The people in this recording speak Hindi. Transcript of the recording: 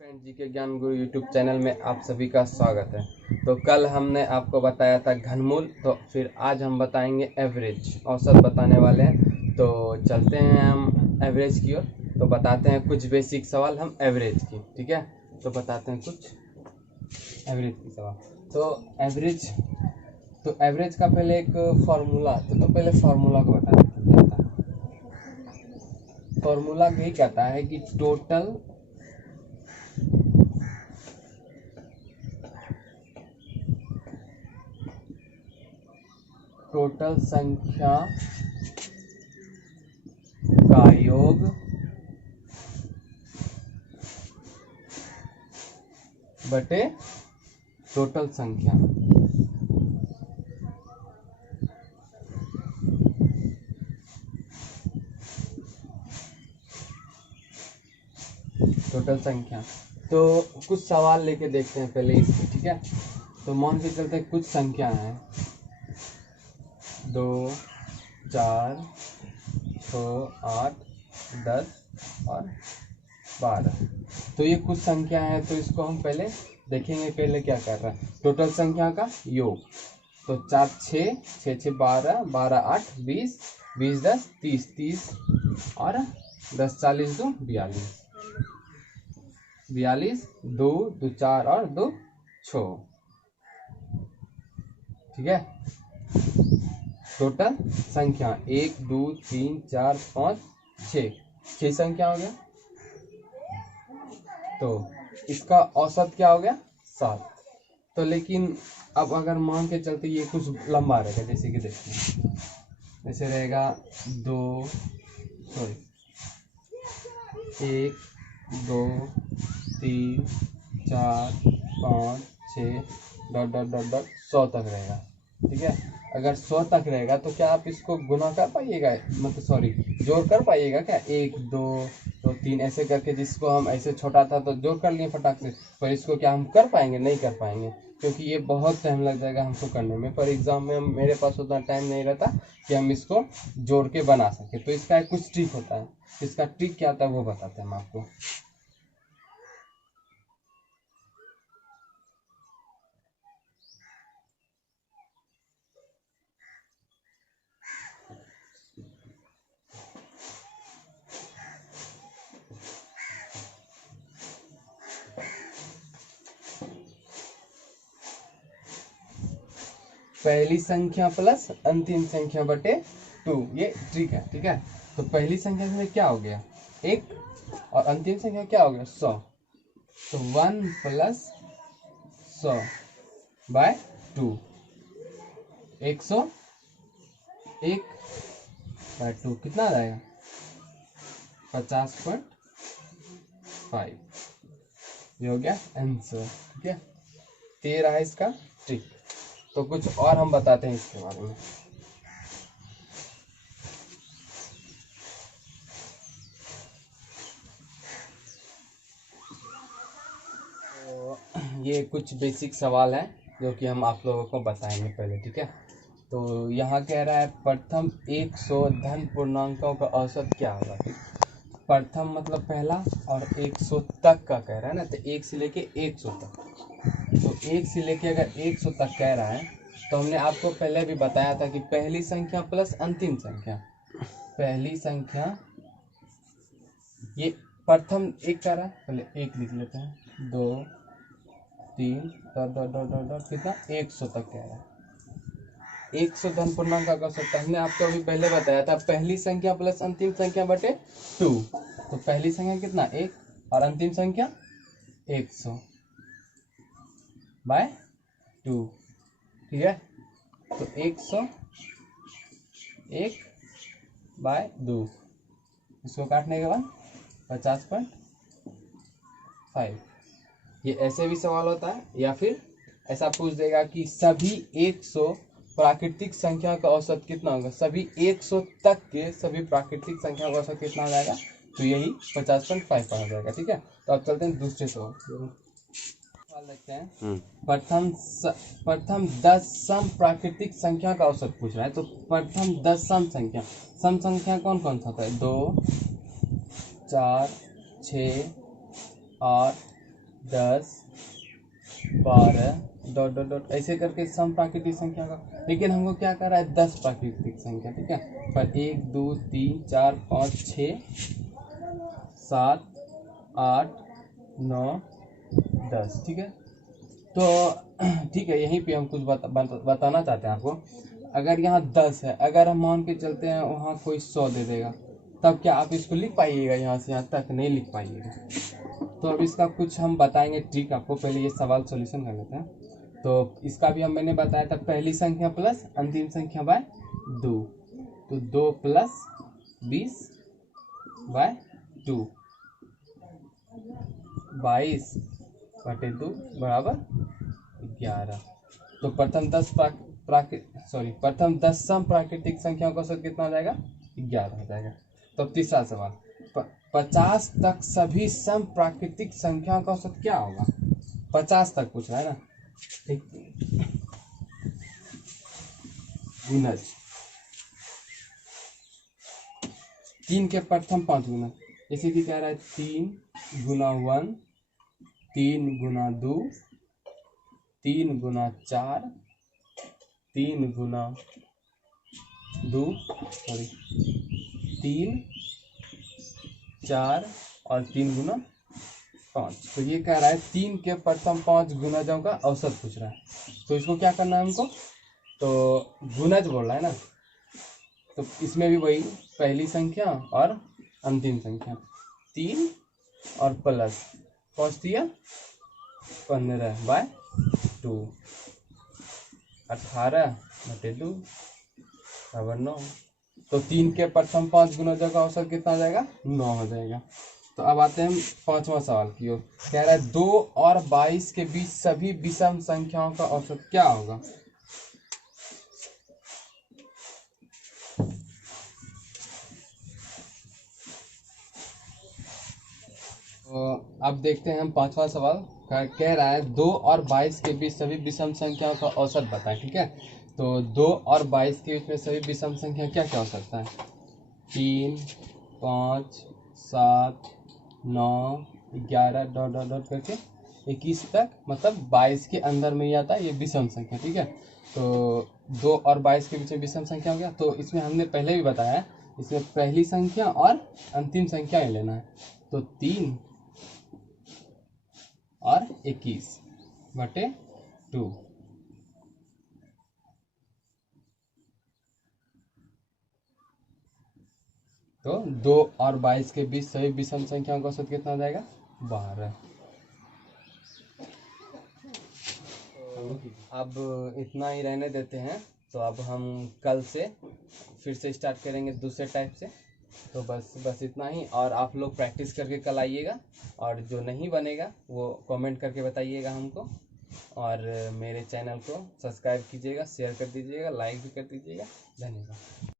फ्रेंड जी के ज्ञान गुरु यूट्यूब चैनल में आप सभी का स्वागत है। तो कल हमने आपको बताया था घनमूल, तो फिर आज हम बताएंगे एवरेज, औसत बताने वाले हैं। तो चलते हैं हम एवरेज की ओर। तो बताते हैं कुछ बेसिक सवाल हम एवरेज की, ठीक है। तो बताते हैं कुछ एवरेज की सवाल। तो एवरेज का पहले एक फार्मूला, तो पहले फार्मूला को बता देते हैं। क्या था फार्मूला? यही कहता है कि टोटल संख्या का योग बटे टोटल संख्या। टोटल संख्या। तो कुछ सवाल लेके देखते हैं पहले इसके, ठीक है। तो मान के चलते हैं कुछ संख्या है 2, 4, 6, 8, 10 और 12। तो ये कुछ संख्या है, तो इसको हम पहले देखेंगे। पहले क्या कर रहा है, टोटल संख्या का योग। तो 4 6 6 6 12 12 8 20 20 10 30 30 और 10 40 2 42 42 2 2 4 और 2 6, ठीक है। टोटल संख्या 1 2 3 4 5 6 संख्या हो गया। तो इसका औसत क्या हो गया, 7। तो लेकिन अब अगर मान के चलते ये कुछ लंबा रहेगा, जैसे कि देखते हैं, जैसे रहेगा 1 2 3 4 5 6 डॉट डॉट डॉट डॉट 100 तक रहेगा, ठीक है। अगर 100 तक रहेगा तो क्या आप इसको गुना कर पाइएगा, मतलब जोड़ कर पाइएगा क्या? 1 2 तो 3 ऐसे करके, जिसको हम ऐसे छोटा था तो जोड़ कर लिए फटाक से, पर इसको क्या हम कर पाएंगे? नहीं कर पाएंगे, क्योंकि ये बहुत टाइम लग जाएगा हमको करने में। पर एग्जाम में मेरे पास उतना टाइम नहीं रहता कि हम इसको जोड़ के बना सके। तो इसका कुछ ट्रिक होता है। इसका ट्रिक क्या होता है वो बताते हैं हम आपको। पहली संख्या प्लस अंतिम संख्या बटे 2, ये ट्रिक है, ठीक है। तो पहली संख्या में क्या हो गया 1 और अंतिम संख्या क्या हो गया 100। तो 1 प्लस 100 बाय 2, 101 बाय 2 कितना आ जाएगा? 50.5। ये हो गया आंसर, ठीक है। 13 है इसका ट्रिक। तो कुछ और हम बताते हैं इसके बारे में। तो ये कुछ बेसिक सवाल है जो कि हम आप लोगों को बताएंगे पहले, ठीक है। तो यहाँ कह रहा है प्रथम 100 धन पूर्णांकों का औसत क्या होगा। प्रथम मतलब पहला, और 100 तक का कह रहा है ना, तो 1 से लेके 100 तक। तो 1 से लेके अगर 100 तक कह रहा है, तो हमने आपको पहले भी बताया था कि पहली संख्या प्लस अंतिम संख्या। पहली संख्या ये प्रथम 1 कह रहा है, पहले 1 लिख लेते हैं, 2 3 dot dot dot dot dot कितना 100 तक कह रहा है। 100 धन पूर्णांक का औसत हमने आपको अभी पहले बताया था, पहली संख्या प्लस अंतिम संख्या बटे 2। तो पहली संख्या कितना 1 और अंतिम संख्या 100 बाय 2, ठीक है। तो 100 1 बाय 2, इसको काटने के बाद 50.5। ये ऐसे भी सवाल होता है, या फिर ऐसा पूछ देगा कि सभी 100 प्राकृतिक संख्या का औसत कितना होगा। सभी 100 तक के सभी प्राकृतिक संख्या का औसत कितना हो जाएगा, तो यही 50.5 आ जाएगा, ठीक है। तो अब चलते हैं दूसरे सवाल देखते हैं। प्रथम 10 सम प्राकृतिक संख्या का औसत पूछ रहा है। तो प्रथम 10 सम संख्या कौन कौन सा होता है? 2 4 6 8 10, 12 डॉट डॉट डॉट ऐसे करके सम प्राकृतिक संख्या का, लेकिन हमको क्या कर रहा है 10 प्राकृतिक संख्या, ठीक है। पर 1 2 3 4 5 6 7 8 9 10, ठीक है। तो ठीक है, यहीं पे हम कुछ बताना चाहते हैं आपको। अगर यहाँ 10 है, अगर हम मान के चलते हैं वहाँ कोई 100 दे देगा, तब क्या आप इसको लिख पाइएगा? यहाँ से यहाँ तक नहीं लिख पाइएगा। तो अब इसका कुछ हम बताएंगे ट्रिक आपको। पहले ये सवाल सॉल्यूशन कर लेते हैं। तो इसका भी मैंने बताया था, पहली संख्या प्लस अंतिम संख्या बाय 2, तो 2 प्लस 20 बाय 2, 22 बटे 2 बराबर 11। तो प्रथम 10 सम प्राकृतिक संख्याओं का औसत कितना हो जाएगा? 11 हो जाएगा। तो तीसरा सवाल, 50 तक सभी सम प्राकृतिक संख्याओं का औसत क्या होगा? 50 तक पूछ रहा है ना, ठीक। गुणज 3 के प्रथम 5 गुना, जैसे कि कह रहा है 3 गुना 1, 3 गुना 2, 3 गुना 4, 3 गुना 2 सॉरी 3 4 और 3 गुना 5। तो ये कह रहा है 3 के प्रथम 5 गुणजों का औसत पूछ रहा है। तो इसको क्या करना है हमको? तो गुणज बोल रहा है ना, तो इसमें भी वही पहली संख्या और अंतिम संख्या, 3 और प्लस 5 दिया 15 बाय 2, 18 बटे 2 बराबर 9। तो 3 के प्रथम 5 गुणजों का औसत कितना हो जाएगा? 9 हो जाएगा। तो अब आते हैं हम पांचवा सवाल की ओर। कह रहा है 2 और 22 के बीच सभी विषम संख्याओं का औसत क्या होगा? तो अब देखते हैं हम पांचवा सवाल। कह रहा है 2 और 22 के बीच सभी विषम संख्याओं का औसत बताएं, ठीक है। तो 2 और 22 के बीच में सभी विषम संख्या क्या क्या हो सकता है? 3 5 7 9 11 डॉट डॉट डॉट करके 21 तक, मतलब 22 के अंदर में ही आता है ये विषम संख्या, ठीक है। तो 2 और 22 के बीच में विषम संख्या हो गया। तो इसमें हमने पहले भी बताया है, इसमें पहली संख्या और अंतिम संख्या ही लेना है। तो 3 और 21 बटे 2। तो 2 और 22 के बीच सभी विषम संख्याओं का औसत कितना हो जाएगा? 12। अब इतना ही रहने देते हैं। तो अब हम कल से फिर से स्टार्ट करेंगे दूसरे टाइप से। तो बस इतना ही। और आप लोग प्रैक्टिस करके कल आइएगा, और जो नहीं बनेगा वो कमेंट करके बताइएगा हमको। और मेरे चैनल को सब्सक्राइब कीजिएगा, शेयर कर दीजिएगा, लाइक भी कर दीजिएगा। धन्यवाद।